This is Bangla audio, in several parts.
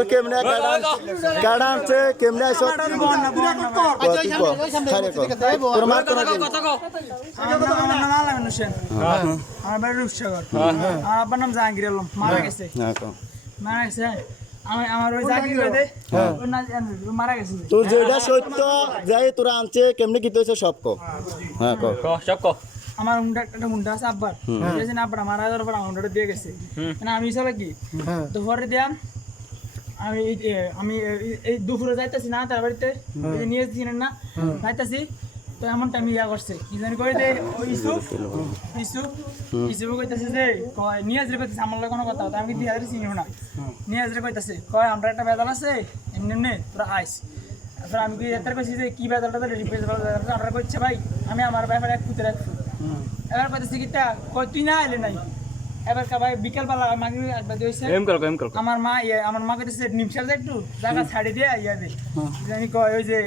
তোর কেমনে কাড়া আনছে কেমনে আইছ তোর মার তো আমার নাম আলামিন হোসেন আমার বাড়ি রূপসাগর আমার আব্বার নাম জাহাঙ্গীর আলম মারা গেছে আমি আমার ওই জাহাঙ্গীর দে মারা গেছে তোর যেটা সত্য যাই তোরা আনছে কেমনে কি হইছে সব ক হ্যাঁ ক সব ক আমার একটা মুন্ডা আছে আব্বার বুঝেছেন আব্বার মারা যাওয়ার পর আমার মুন্ডাটা দিয়ে গেছে মানে আমি চলে কি দুপুরে দিয়াম আমি এই দুপুরে যাইতেছি না তার বাড়িতে নিয়ে এসেছিলেন না যাইতেছি তো এমন টাইম ইয়া করছে কি জানি কই দে ইসুফ কইতাছে যে কয় নিয়ে আসলে কইতাছে আমার লগে কোনো কথা হতো আমি দিয়ে চিনি না নিয়ে আসলে কইতাছে কয় আমরা একটা বেদাল আছে এমনি এমনি তোরা আইস তারপর আমি কি এত কইছি যে কি বেদালটা তো রিপেয়ার আমরা কইছে ভাই আমি আমার ব্যাপারে এক পুতে রাখছি এবার কইতাছে কিটা কই তুই না আইলে নাই এবার ভাই বিকেল বেলা মাগি একবার দিয়েছে আমার মা কইতাছে নিমশাল যা একটু জায়গা ছাড়ি দিয়ে ইয়া দে জানি কয় ওই যে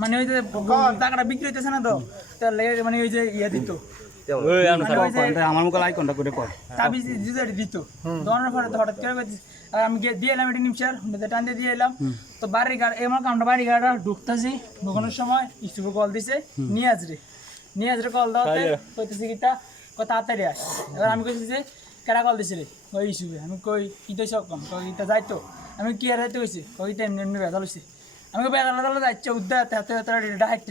মানে ওই যে টাকাটা বিক্রি হইতেছে না তো তার লেগে মানে ওই যে ইয়া দিত আমার মুখে লাই কোনটা করে কর তাবি জিজাড়ি দিত দোকানের পরে তো হঠাৎ করে আর আমি গিয়ে দিয়ে এলাম এটি নিমশার টান দিয়ে দিয়ে এলাম তো বাড়ি গাড়ি এমন আমরা বাড়ি গাড়িটা ঢুকতেছি ঢুকানোর সময় ইস্টুকে কল দিছে নিয়ে আসরে কল দেওয়াতে কইতেছি কিটা কত তাড়াতাড়ি আস এবার আমি কইছি যে কেরা কল দিছে রে ওই ইস্যুকে আমি কই ইতে সব কম কই ইটা যাইতো আমি কি আর যাইতে কইছি কই ইটা এমনি এমনি বেজাল হইছে আমি বেজাল যাচ্ছে উদ্যাত হাতে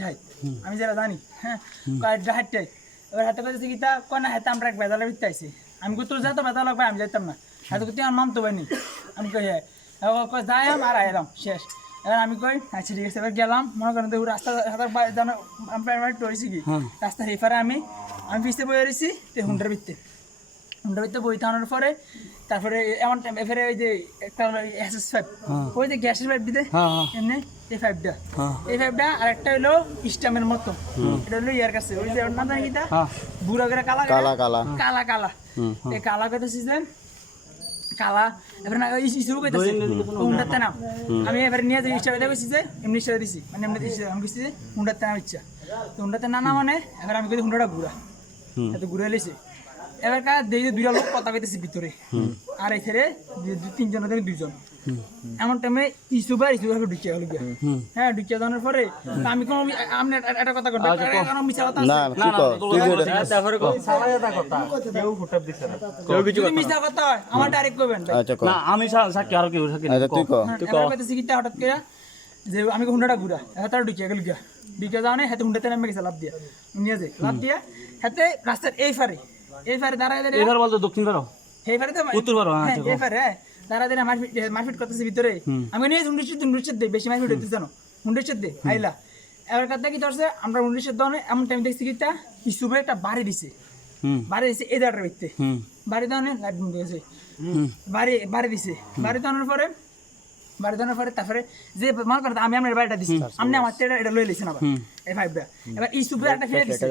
হাইট আমি যেটা জানি হ্যাঁ হাইট এবার হাতে কইতেছি কিটা কয় না হাতে আমরা এক বেজালের ভিত্তি আইছি আমি কই তোর যাইতো বেজাল লাগবে আমি যাইতাম না হাতে কই আমার মানতো পাইনি আমি কই হ্যাঁ যাই আর আইলাম শেষ এবার আমি কই আচ্ছা ঠিক আছে এবার গেলাম মনে করেন তো রাস্তা আমি টরেছি কি রাস্তার এপারে আমি পিছিয়ে বই রয়েছি তো হুন্ডার ভিত্তে বই থানার পরে তারপরে এমন টাইম এফারে ওই যে একটা SS5 ওই যে গ্যাসের পাইপ দিতে এমনি এই পাইপটা আর একটা হলো স্টামের মতো এটা হলো ইয়ার কাছে ওই যে ওর নাম জানি কিটা বুড়া করে কালা এই কালা কইতেছি যে কালা এবার না ইস্যু কইতেছে হুন্ডাতে নাম আমি এবারে নিয়ে যাই ইস্টারে কইছি যে এমনি ইস্টারে দিছি মানে এমনি আমি কইছি যে হুন্ডাতে নাম ইচ্ছা তো হুন্ডাতে না মানে এবার আমি কই হুন্ডাটা ঘুরা এত ঘুরে এলেছে এবার কা দেখি দুইটা লোক কথা কইতেছে ভিতরে আর এখানে তিনজন দুইজন এমন টাইমে ইস্যু ঢুকিয়ে গেল হ্যাঁ ঢুকিয়ে যাওয়ার পরে আমি কোনো আপনি একটা কথা কোনো মিছা কথা মিছা কথা হয় আমার ডাইরেক্ট কইবেন না আমি সাক্ষী আর কেউ সাক্ষী হঠাৎ করে যে আমি হুন্ডাটা ঘুরা হাতে ঢুকিয়ে গেল ঢুকিয়ে যাওয়া নেই হাতে হুন্ডাতে নামে গেছে লাভ দিয়া নিয়ে যায় লাভ দিয়া হাতে রাস্তার এই ফারে দাঁড়ায় এবার বলতো দক্ষিণ পারো এই ফারে তো উত্তর পারো হ্যাঁ এই ফারে দাঁড়ায় মারপিট করতেছে ভিতরে আমি নিয়ে হুন্ড্রেড দে বেশি মারপিট হইতেছে না হুন্ড্রেড দে আইলা এবার কথা কি ধরছে আমরা হুন্ড্রেড দাও এমন টাইম দেখছি কিটা ইস্যুবে একটা বাড়ি দিছে এই দাঁড়ার ভিত্তে বাড়ি দাও লাইট বন্ধ হয়েছে বাড়ি দিছে বাড়ি দেওয়ানোর পরে তারপরে যে মনে করতে আমি আমার বাড়িটা দিছি আপনি আমার এটা লই লিছেন আবার এই ফাইভটা এবার ইস্যুবে একটা ফিরে দিছে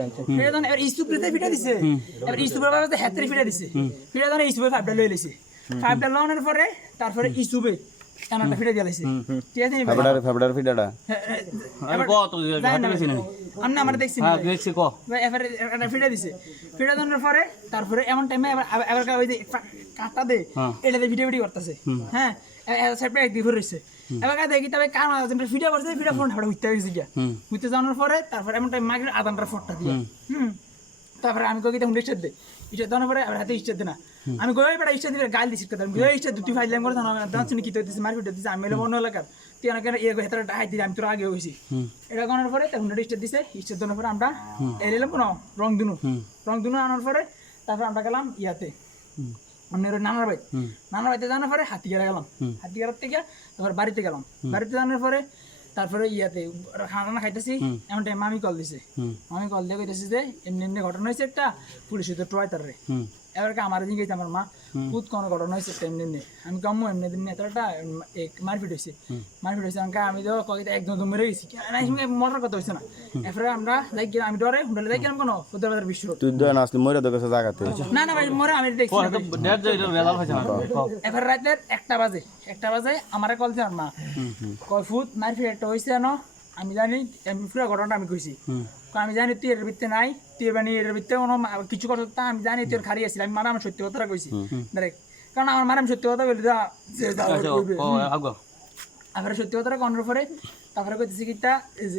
এবার ইস্যুবে ফিরে দিছে এবার ইস্যুবে হাতের ফিরে দিছে ফিরে দেওয়া ইস্যুবে ফাইভটা লই লিছে ফাইভটা লওয়ানোর পরে তারপরে ইস্যুবে কানাটা ফিরে দিয়ে লাইছে ঠিক আছে ফেব্রুয়ারি ফিডাটা আমি কত ঘাটে গেছি না আমি আমরা দেখছি হ্যাঁ দেখছি ক এবারে একটা ফিরে দিছে ফিরে দেওয়ার পরে তারপরে এমন টাইমে এবার ওই যে কাটা দে এটা দিয়ে ভিডিও করতেছে হ্যাঁ সাইডে এক দিকে রইছে এবার দেখি তবে কারণ ভিডিও করছে ভিডিও ফোন হাড় হইতে গেছে গিয়া হইতে যাওয়ার পরে তারপরে এমন টাইম মাগের আদানটা ফটটা দিয়ে তারপরে আমি কই হুন্ড্রেড দে ইচ্ছা দেওয়ার পরে আবার হাতে ইচ্ছা দে না আমি কই বেটা ইচ্ছা দিলে গাল দিছিস কথা আমি ইচ্ছা দুটি ফাইলাম করে দাঁড়াচ্ছ কি দিতেছে মারপিট দিতেছে আমি অন্য এলাকার তুই আমাকে হেতারা ডাহাই দিই আমি তোর আগে হয়েছি এটা করার পরে হুন্ড্রেড ইচ্ছা দিছে ইচ্ছা দেওয়ার পরে আমরা এলাম কোনো রং দুনু আনার পরে তারপরে আমরা গেলাম ইয়াতে অন্যের নানার বাড়িতে যাওয়ার পরে হাতিগাড়া গেলাম হাতিগাড়ার থেকে তারপর বাড়িতে গেলাম বাড়িতে যাওয়ার পরে তারপরে ইয়াতে খানা খাইতেছি এমন টাইম মামি কল দিছে মামি কল দিয়ে কইতেছি যে এমনি ঘটনা হয়েছে একটা পুলিশ হইতে ট্রয় তার রে এবার আমার দিন গেছে আমার মা খুদ কোনো ঘটনা হয়েছে একটা এমনি আমি কমু এমনি দিন এতটা মারপিট হয়েছে আমাকে আমি তো কয়েকটা একদম মেরে গেছি মরার কথা হয়েছে না এরপরে আমরা যাই গেলাম আমি ডরে হুন্ডালে যাই গেলাম কোনো উত্তর বাজার বিশ্ব তুই দোয়া আসলি মরে দেখেছে জায়গাতে না ভাই মরে আমি দেখছি এবার রাতের 1টা বাজে আমারে কল দিছে আমার মা কয় ফুট মারপিট একটা হয়েছে না আমি জানি পুরো ঘটনাটা আমি কইছি আমি জানি তুই এর ভিত্তে নাই তুই মানে এর ভিত্তে কোনো কিছু করতে আমি জানি তুই খারি আসছিল আমি মানে আমি সত্যি কথাটা কইছি ডাইরেক্ট কারণ আমার মার আমি সত্যি কথা বলি যে আগো আমরা সত্যি কথাটা করার পরে তারপরে কইতেছি কিতা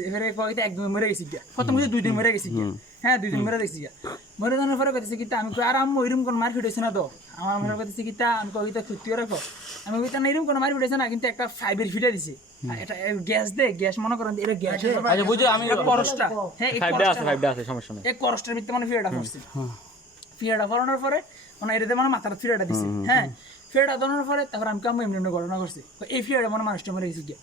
এবারে কইতে একদম মরে গেছি গিয়া প্রথম কিছু 2 দিন মরে গেছি গিয়া হ্যাঁ 2 দিন মরে গেছি গিয়া মরে যাওয়ার পরে কইতেছি কিতা আমি কই আর আম্মু এরকম কোন মার ফিটেছে না তো আমার মনে কইতেছি কিতা আমি কইতে সত্যি করে কো আমি কইতা না এরকম কোন মার ফিটেছে না কিন্তু একটা ফাইবার ফিটে দিছে এটা গ্যাস দে গ্যাস মনে করেন এটা গ্যাস আচ্ছা বুঝি আমি করসটা হ্যাঁ এই ফাইভটা আছে সমস্যা নেই এই করসটার ভিতরে মানে ফিরেটা পড়ছে ফিরেটা পড়ানোর পরে মানে এটাতে মানে মাথার ফিরেটা দিছে হ্যাঁ ফিরেটা দেওয়ার পরে তারপর আমি কাম এমনি ঘটনা করছি এই ফিরেটা মানে মানুষটা মরে গেছে গিয়া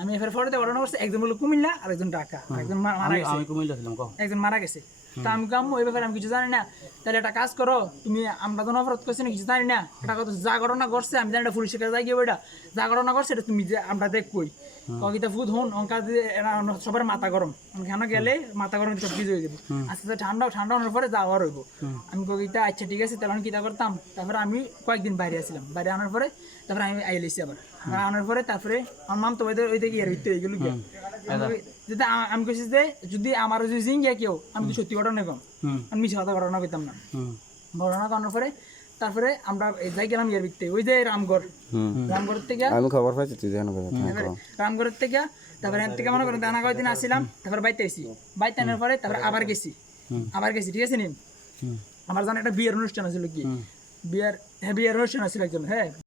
আমি এফের ফটোতে ঘটনা করছি একজন হলো কুমিল্লা আর একজন ঢাকা একজন মারা গেছে আমি কুমিল্লা ছিলাম কও একজন মারা গেছে তা আমি কাম ওই ব্যাপারে আমি কিছু জানি না তাহলে একটা কাজ করো তুমি আমরা তো অপরাধ করছি না কিছু জানি না এটা কথা যা ঘটনা করছে আমি জানি না পুলিশের কাছে যাই গিয়ে ওইটা যা ঘটনা করছে এটা তুমি আমরা দেখ কই কবিতা ফুদ হন অঙ্কা সবার মাথা গরম কেন গেলে মাথা গরম সব কিছু হয়ে যাবে আস্তে আস্তে ঠান্ডা ঠান্ডা হওয়ার পরে যাওয়ার হইব আমি কবিতা আচ্ছা ঠিক আছে তাহলে আমি কিতা করতাম তারপরে আমি কয়েকদিন বাইরে আসলাম বাইরে আনার পরে তারপরে আমি আইলেছি আবার আনার পরে তারপরে আমার মাম তো ওই দিকে ইয়ার ভিতরে এগুলো গিয়া যেটা আমি কইছি যে যদি আমার যদি জিং গিয়া কেউ আমি তো সত্যি ঘটনা কম আমি মিছা কথা ঘটনা কইতাম না ঘটনা করার পরে তারপরে আমরা যাই গেলাম ইয়ার ভিতরে ওই যে রামগড় থেকে আমি খবর পাইছি তুই জানো রামগড়ের থেকে তারপরে এর থেকে মনে করেন দানা কয়দিন আসছিলাম তারপরে বাইতে আইছি বাইতে আনার পরে তারপরে আবার গেছি ঠিক আছে নি আমার জানা একটা বিয়ের অনুষ্ঠান আছিল কি বিয়ের অনুষ্ঠান আছিল একজন হ্যাঁ